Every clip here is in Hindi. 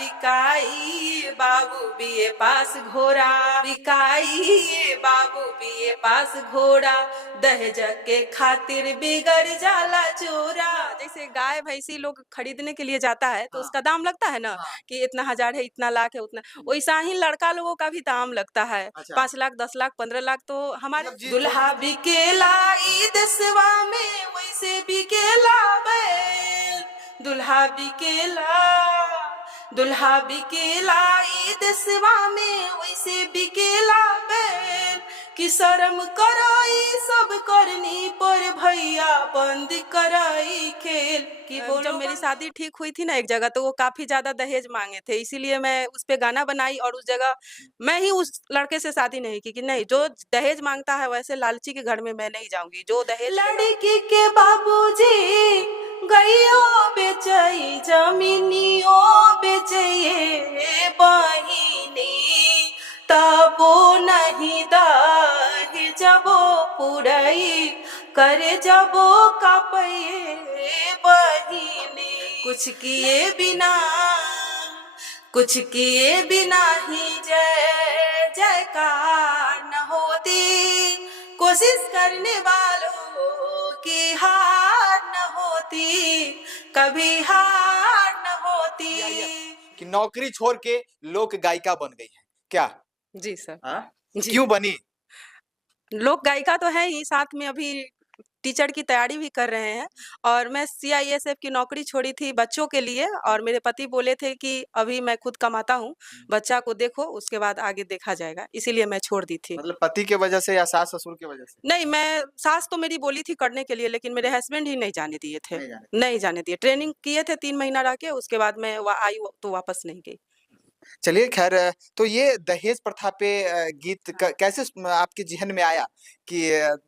बिकाई बाबू बीए पास घोड़ा, बिकाई बाबू बीए पास घोड़ा, दहेज के खातिर बिगड़ जाला चोरा। जैसे गाय भैंसी लोग खरीदने के लिए जाता है तो उसका दाम लगता है ना कि इतना हजार है, इतना लाख है, उतना वैसा ही लड़का लोगों का भी दाम लगता है। 5 लाख 10 लाख 15 लाख तो हमारे दुल्हा बिकेला ई देशवा में, वैसे बिकेला बैल, दुल्हा बिकेला, दुल्हा बिकेला ई देशवा में, वैसे बिकेला बैल। कि शर्म कराई सब करनी पर भैया बंद कराई खेल। कि जब मेरी शादी ठीक हुई थी ना एक जगह, तो वो काफी ज्यादा दहेज मांगे थे, इसीलिए मैं उस पे गाना बनाई और उस जगह मैं ही उस लड़के से शादी नहीं की कि नहीं, जो दहेज मांगता है वैसे लालची के घर में मैं नहीं जाऊंगी। जो दहेज लड़की के बाबूजी गईयो बेचई जमीनियो बेचइए बहिनी, तबो नहीं दाही जबो पुरई करे जबो कापइए बहिनी। कुछ किए बिना, कुछ किए बिना ही जय जयकार न होती, कोशिश करने वालों की हार न होती, कभी हार न होती। कि नौकरी छोड़ के लोक गायिका बन गई है क्या? जी सर। जी। क्यों बनी? लोक गायिका तो है ही, साथ में अभी टीचर की तैयारी भी कर रहे हैं। और मैं सीआईएसएफ की नौकरी छोड़ी थी बच्चों के लिए, और मेरे पति बोले थे कि अभी मैं खुद कमाता हूँ, बच्चा को देखो उसके बाद आगे देखा जाएगा, इसीलिए मैं छोड़ दी थी। मतलब पति के वजह से या सास ससुर की वजह से? नहीं, मैं सास तो मेरी बोली थी करने के लिए, लेकिन मेरे हस्बैंड ही नहीं जाने दिए थे। नहीं जाने दिए। ट्रेनिंग किए थे 3 महीना रह के, उसके बाद मैं आई तो वापस नहीं गई। चलिए खैर, तो ये दहेज प्रथा पे गीत कैसे आपके जहन में आया कि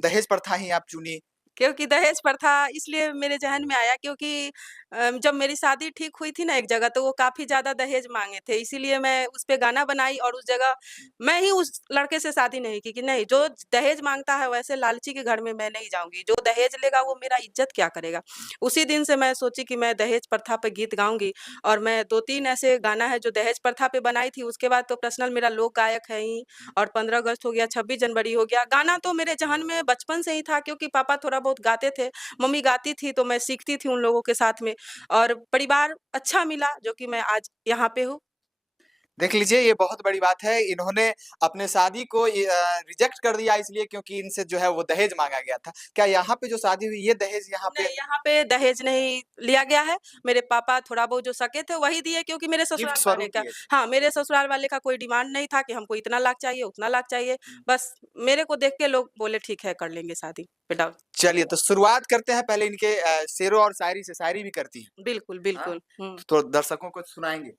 दहेज प्रथा ही आप चुनी? क्योंकि दहेज प्रथा इसलिए मेरे ज़हन में आया क्योंकि जब मेरी शादी ठीक हुई थी ना एक जगह, तो वो काफ़ी ज़्यादा दहेज माँगे थे, इसीलिए मैं उस पे गाना बनाई और उस जगह मैं ही उस लड़के से शादी नहीं की कि नहीं, जो दहेज माँगता है वैसे लालची के घर में मैं नहीं जाऊँगी, जो दहेज लेगा वो मेरा इज़्ज़त क्या करेगा। उसी दिन से मैं सोची कि मैं दहेज प्रथा पे गीत गाऊँगी, और मैं 2-3 ऐसे गाना है जो दहेज प्रथा पे बनाई थी, उसके बाद तो पर्सनल मेरा लोक गायक है ही, और 15 अगस्त हो गया, 26 जनवरी हो गया। गाना तो मेरे ज़हन में बचपन से ही था क्योंकि पापा थोड़ा बहुत गाते थे, मम्मी गाती थी तो मैं सीखती थी उन लोगों के साथ में, और परिवार अच्छा मिला जो कि मैं आज यहाँ पे हूँ। देख लीजिए, ये बहुत बड़ी बात है। इन्होंने अपने शादी को रिजेक्ट कर दिया इसलिए क्योंकि इनसे जो है वो दहेज माँगा गया था। क्या यहाँ पे जो शादी हुई ये दहेज यहाँ पे? नहीं, यहाँ पे दहेज नहीं लिया गया है। मेरे पापा थोड़ा बहुत जो सके थे वही दिए, क्योंकि मेरे गिफ्ट ससुराल वाले स्वरूप का, दिए थे। हाँ, मेरे ससुराल वाले का कोई डिमांड नहीं था कि हमको इतना लाख चाहिए, उतना लाख चाहिए। बस मेरे को देख के लोग बोले ठीक है कर लेंगे शादी बेटा। चलिए तो शुरुआत करते हैं पहले इनके शेरों और शायरी से। शायरी भी करती हैं? बिल्कुल, बिल्कुल। तो दर्शकों को सुनाएंगे।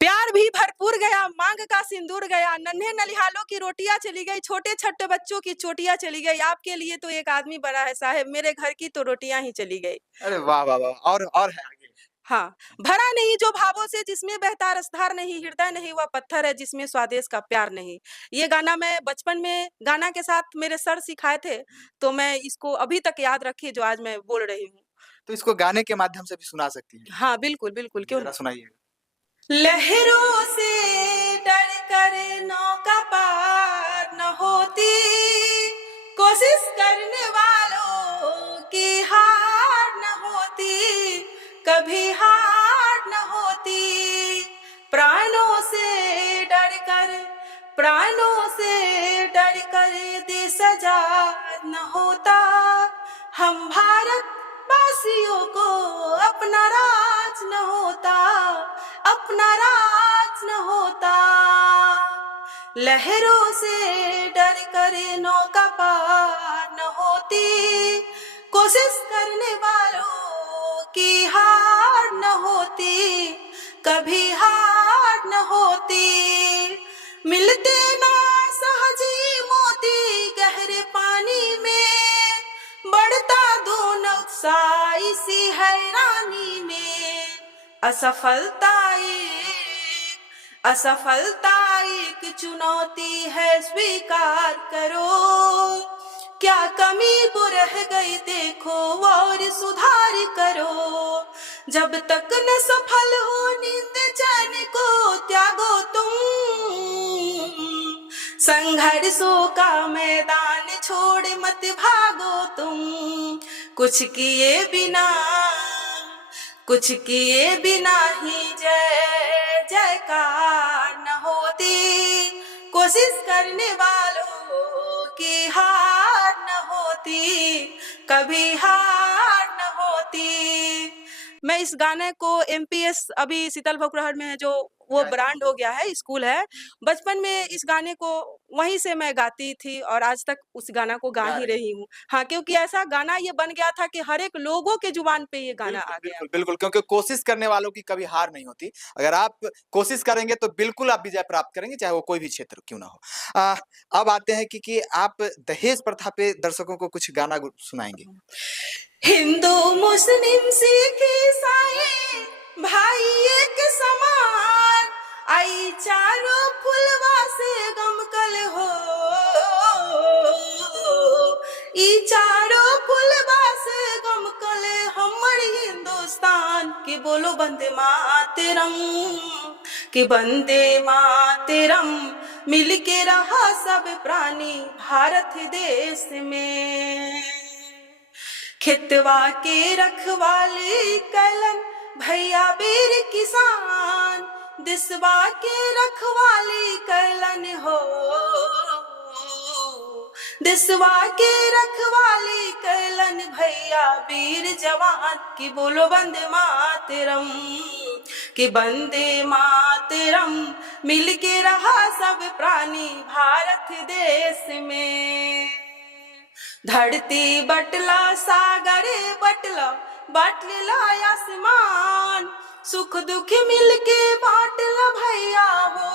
प्यार भी भरपूर गया, मांग का सिंदूर गया, नन्हे नलिहालों की रोटियां चली गई, छोटे छोटे बच्चों की चोटियां चली गई, आपके लिए तो एक आदमी बड़ा है साहब, मेरे घर की तो रोटियां ही चली गई। अरे वाह वाह वाह! और है आगे? हाँ, भरा नहीं जो भावों से जिसमें बहता रसधार नहीं, हृदय नहीं वह पत्थर है जिसमें स्वादेश का प्यार नहीं। ये गाना मैं बचपन में गाना के साथ मेरे सर सिखाए थे, तो मैं इसको अभी तक याद रखी जो आज मैं बोल रही हूँ। तो इसको गाने के माध्यम से भी सुना सकती हैं? हाँ, बिल्कुल, बिल्कुल, क्यों जरा नहीं। सुनाइए। लहरों से डर कर नौका पार न होती, कोशिश करने वालों की हार न होती, कभी हार न होती। प्राणों से डर कर, प्राणों से डर कर देश आजाद न होता, हम भारत वासियों को अपना राज न होता, अपना राज न होता। लहरों से डर कर नौका पार न होती, कोशिश करने वालों की हार न होती, कभी हार न होती। मिलते ना सहजी मोती गहरे पानी में, बढ़ता दून उत्साह इसी हैरानी में। असफलता एक चुनौती है स्वीकार करो, क्या कमी वो रह गई देखो और सुधार करो। जब तक न सफल हो नींद चैन को त्यागो तुम, संघर्षों का मैदान छोड़ मत भागो तुम। कुछ किए बिना, कुछ किए बिना ही जय जयकार न होती, कोशिश करने वालों की हार न होती, कभी हार न होती। मैं इस गाने को एमपीएस अभी शीतल भोकरहर में है जो वो ब्रांड हो गया है, स्कूल है। बचपन में इस गाने को वहीं से मैं गाती थी और आज तक उस गाना को गा ही रही हूँ। हाँ, क्योंकि ऐसा गाना ये बन गया था कि हर एक लोगों के जुबान पे ये गाना आ गया। बिल्कुल, बिल्कुल, क्योंकि कोशिश करने वालों की कभी हार नहीं होती। अगर आप कोशिश करेंगे तो बिल्कुल आप विजय प्राप्त करेंगे, चाहे वो कोई भी क्षेत्र क्यों ना हो। अब आते हैं कि आप दहेज प्रथा पे दर्शकों को कुछ गाना सुनाएँगे। हिंदू मुस्लिम सिख ईसाई भाई एक समान, आई चारों फुलवा से गमकल हो, ई चारों फुलवा से गमकल हमर हिंदुस्तान की बोलो वंदे मातरम, कि वंदे मातरम। मिल के रहा सब प्राणी भारत देश में, खेतवा के रखवाली कैलन भैया वीर किसान, देशवा के रखवाली कैलन हो, देशवा के रखवाली कैलन भैया वीर जवान, की बोलो वंदे मातरम, कि वंदे मातरम। मिल के रहा सब प्राणी भारत देश में, धरती बटला सागरे बटला बाटला आसमान, सुख दुख मिलके बाटला भैया हो,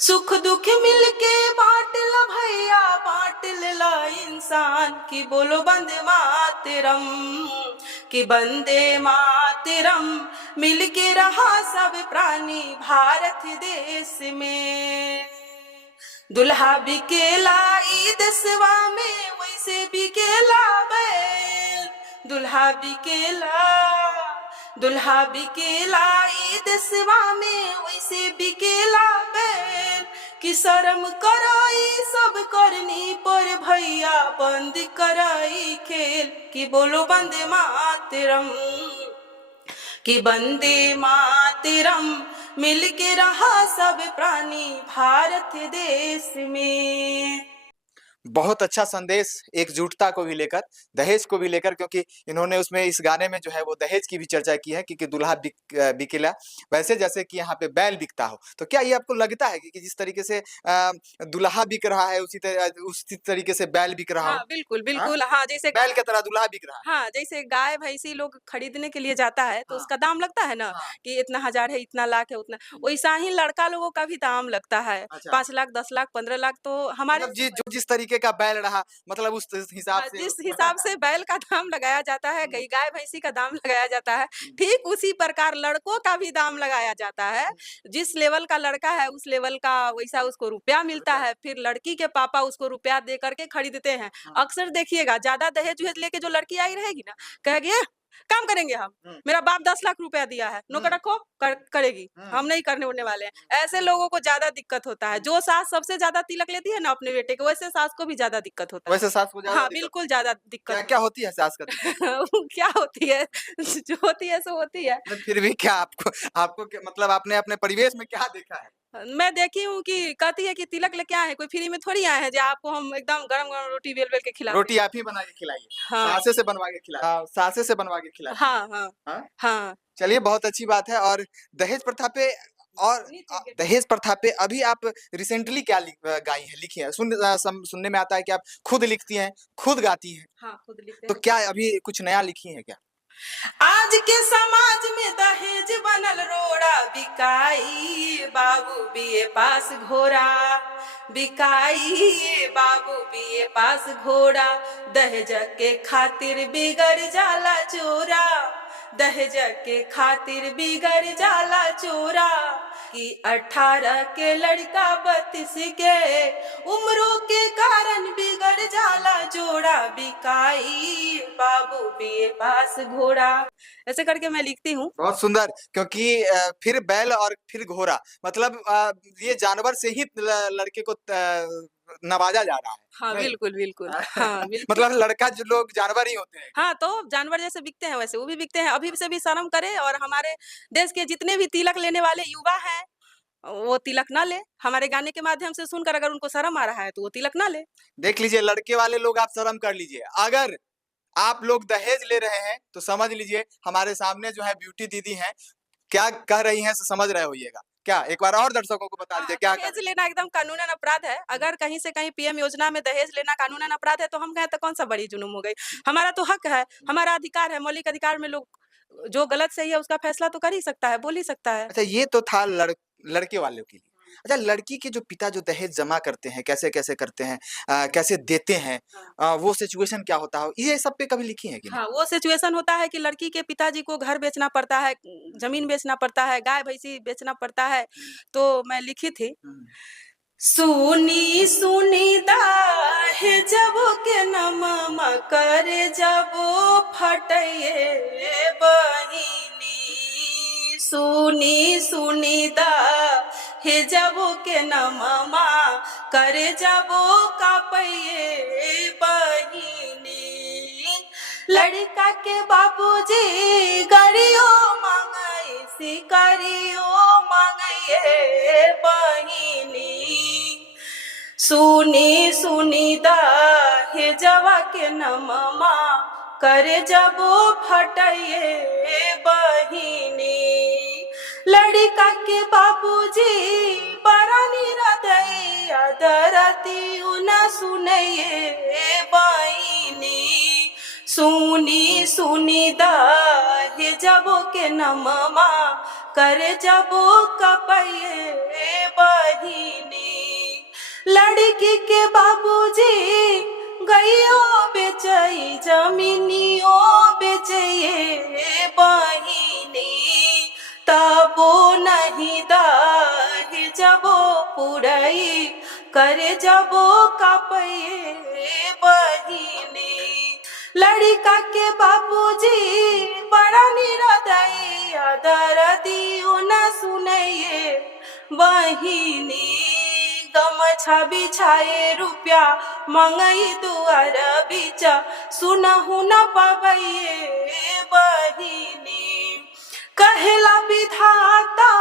सुख दुख मिलके बाटला भैया बाटला इंसान, की बोलो वंदे मातरम, कि वंदे मातरम। मिल के रहा सब प्राणी भारत देश में, दुल्हा बिकेला ई देशवा में वैसे बिकेला बैल, दुल्हा बिकेला, दुल्हा बिकेला ई देशवा में वैसे बिकेला बैल, कि शर्म कराई सब करनी पर भैया बंद कराई खेल, कि बोलो वंदे मातरम, कि वंदे मातरम। मिल के रहा सब प्राणी भारत देश में। बहुत अच्छा संदेश एकजुटता को भी लेकर, दहेज को भी लेकर, क्योंकि इन्होंने उसमें इस गाने में जो है वो दहेज की भी चर्चा की है कि दुल्हा बिकेला वैसे जैसे कि यहाँ पे बैल बिकता हो। तो क्या ये आपको लगता है कि जिस तरीके से दुल्हा बिक रहा है उसी तरीके से बैल बिक रहा हो? हाँ, बिल्कुल, हाँ? बिल्कुल। हाँ, जैसे बैल की तरह दुल्हा बिक रहा है। हाँ, जैसे गाय भैंसी लोग खरीदने के लिए जाता है तो हाँ, उसका दाम लगता है ना, हाँ। कि इतना हजार है, इतना लाख है, उतना। वैसा ही लड़का लोगों का भी दाम लगता है, अच्छा। 5 लाख 10 लाख 15 लाख। तो हमारे मतलब जो जिस तरीके का बैल रहा, मतलब उस हिसाब हाँ, से जिस उसको हिसाब से बैल का दाम लगाया जाता है, हुँ। गाय भैंसी का दाम लगाया जाता है, ठीक उसी प्रकार लड़कों का भी दाम लगाया जाता है। जिस लेवल का लड़का है उस लेवल का वैसा उसको रुपया मिलता है, फिर लड़की के पापा उसको रुपया दे करके खरीदते हैं। हाँ। अक्सर देखिएगा ज्यादा दहेज-वहेज लेके जो लड़की आई रहेगी ना, कहेगी काम करेंगे हम, हुँ। मेरा बाप 10 लाख रुपया दिया है, नौकर हुँ। रखो करेगी, हुँ। हम नहीं करने उरने वाले हैं। ऐसे लोगों को ज्यादा दिक्कत होता है। जो सास सबसे ज्यादा तिलक लेती है ना अपने बेटे को, वैसे सास को भी ज्यादा दिक्कत होता है। वैसे सास को ज़्यादा हाँ, दिक्कत बिल्कुल ज़्यादा दिक्कत क्या-क्या होती है सास का दिक्कत? वो क्या होती है? जो होती है सो होती है। नहीं फिर भी क्या आपको आपको क्या मतलब आपने अपने परिवेश में क्या देखा है? मैं देखी हूँ कि कहती है कि तिलक लेके आए हैं, कोई फ्री में थोड़ी आए हैं जो आपको हम एकदम गरम-गरम रोटी बेल-बेल के खिला रोटी दें। आप ही बना के खिलाइए, हाँ। सासे से बनवा के सासे से बनवा के खिलाती हाँ, हाँ। हैं। हाँ? हाँ। चलिए बहुत अच्छी बात है। और दहेज प्रथा पे और दहेज प्रथा पे अभी आप रिसेंटली क्या गाई हैं, लिखी हैं? सुनने में आता है कि आप खुद लिखती हैं, खुद गाती हैं। हाँ, खुद लिखते तो हैं। क्या अभी कुछ नया लिखी हैं क्या? आज के समाज में दहेज बनल रोड़ा, बिकाई बाबू बीए पास घोड़ा, बिकाई बाबू बीए पास घोड़ा, दहेज के खातिर बिगड़ जाला चोरा, दहेज के खातिर बिगड़ जाला चोरा, कि 18 के लड़का 32 के उम्रों के कारण बिगड़ जाला जोड़ा, बिकाई बाबू बीए पास घोड़ा। ऐसे करके मैं लिखती हूँ। बहुत सुंदर, क्योंकि फिर बैल और फिर घोड़ा, मतलब ये जानवर से ही लड़के को नवाजा जा रहा है। हाँ, नहीं? बिल्कुल, बिल्कुल। हाँ, बिल्कुल। मतलब लड़का जो लोग जानवर ही होते हैं। हाँ, तो जानवर जैसे बिकते हैं वैसे वो भी बिकते हैं। अभी से भी शर्म करें और हमारे देश के जितने भी तिलक लेने वाले युवा हैं, वो तिलक ना ले। हमारे गाने के माध्यम से सुनकर अगर उनको शर्म आ रहा है तो वो तिलक ना ले। देख लीजिए, लड़के वाले लोग आप शर्म कर लीजिए। अगर आप लोग दहेज ले रहे हैं तो समझ लीजिए हमारे सामने जो है ब्यूटी दीदी हैं, क्या कह रही हैं समझ रहे होइएगा। क्या एक बार और दर्शकों को बता दीजिए क्या दहेज लेना एकदम कानूनन अपराध है। अगर कहीं से कहीं पीएम योजना में दहेज लेना कानूनन अपराध है तो हम कहें तो कौन सा बड़ी जुल्म हो गई। हमारा तो हक है, हमारा अधिकार है, मौलिक अधिकार में लोग जो गलत सही है उसका फैसला तो कर ही सकता है, बोल ही सकता है। अच्छा, ये तो था लड़के वालों के लिए। अच्छा, लड़की के जो पिता जो दहेज जमा करते हैं, कैसे-कैसे करते हैं, कैसे देते हैं, वो सिचुएशन क्या होता है? ये सब पे कभी लिखी हैं कि नहीं? हाँ, वो सिचुएशन होता है कि लड़की के पिताजी को घर बेचना पड़ता है, ज़मीन बेचना पड़ता है, गाय-भैंसी बेचना पड़ता है, तो मैं लिखी थी। सुनी सुनी दाहे जब के नममा करे जब फटइए बहिनी, सुनी सुनी दाहे जब के नममा करे जब कापइए बहिनी, लड़का के बाबूजी गरियो मांगई सिकारियो मांगइए बहिनी, सुनी सुनी दाहे जवा के नममा करे जबो फटइए बहिनी, लड़का के बाबूजी बड़ा निरदैया दरती उना सुनइए बहिनी, सुनी सुनी दाहे जबो के नममा करे जबो कपइए बहिनी, लड़की के बाबूजी गइयो बेचई जमीनियो बेचइए बहिनी, तबो नहीं दाहे जबो पुरई करे जबो कपइए बहिनी, लड़का के बाबूजी बड़ा निरदैया दरदी न सुनइए बहिनी, गमछा बिछाए रुपया मंगई दुआर बिचा सुनहु न पबइए बहिनी, कहेला विधाता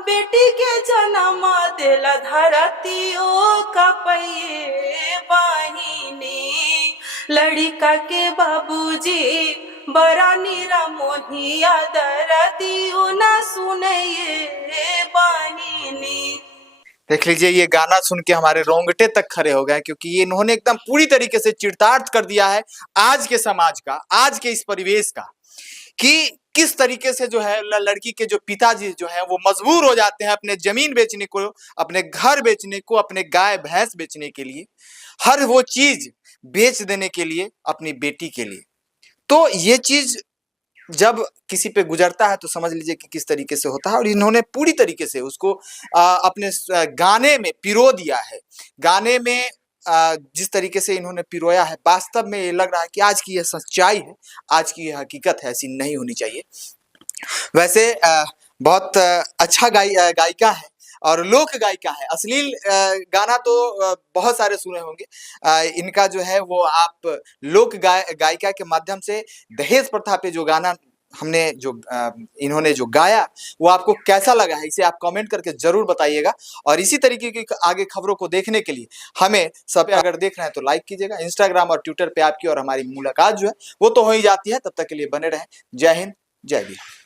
बेटी के जन्म देला धरती ओ कपइए बहिनी, लड़का के बाबूजी बड़ा निरा मोहिया दरदी न सुनइए बहिनी। देख लीजिए, ये गाना सुन के हमारे रोंगटे तक खड़े हो गए, क्योंकि ये इन्होंने एकदम पूरी तरीके से चिरतार्थ कर दिया है आज के समाज का, आज के इस परिवेश का, कि किस तरीके से जो है लड़की के जो पिताजी जो है वो मजबूर हो जाते हैं अपने जमीन बेचने को, अपने घर बेचने को, अपने गाय भैंस बेचने के लिए, हर वो चीज बेच देने के लिए अपनी बेटी के लिए। तो ये चीज जब किसी पे गुजरता है तो समझ लीजिए कि किस तरीके से होता है, और इन्होंने पूरी तरीके से उसको अपने गाने में पिरो दिया है। गाने में जिस तरीके से इन्होंने पिरोया है, वास्तव में ये लग रहा है कि आज की यह सच्चाई है, आज की यह हकीकत है, ऐसी नहीं होनी चाहिए। वैसे बहुत अच्छा गायिका है और लोक गायिका है। अश्लील गाना तो बहुत सारे सुने होंगे, इनका जो है वो आप लोक गायिका के माध्यम से दहेज प्रथा पे जो गाना हमने जो इन्होंने जो गाया वो आपको कैसा लगा है, इसे आप कमेंट करके जरूर बताइएगा। और इसी तरीके की आगे खबरों को देखने के लिए हमें सब अगर देख रहे हैं तो लाइक कीजिएगा। इंस्टाग्राम और ट्विटर पे आपकी और हमारी मुलाकात जो है वो तो हो ही जाती है। तब तक के लिए बने रहें। जय हिंद, जय बिहार।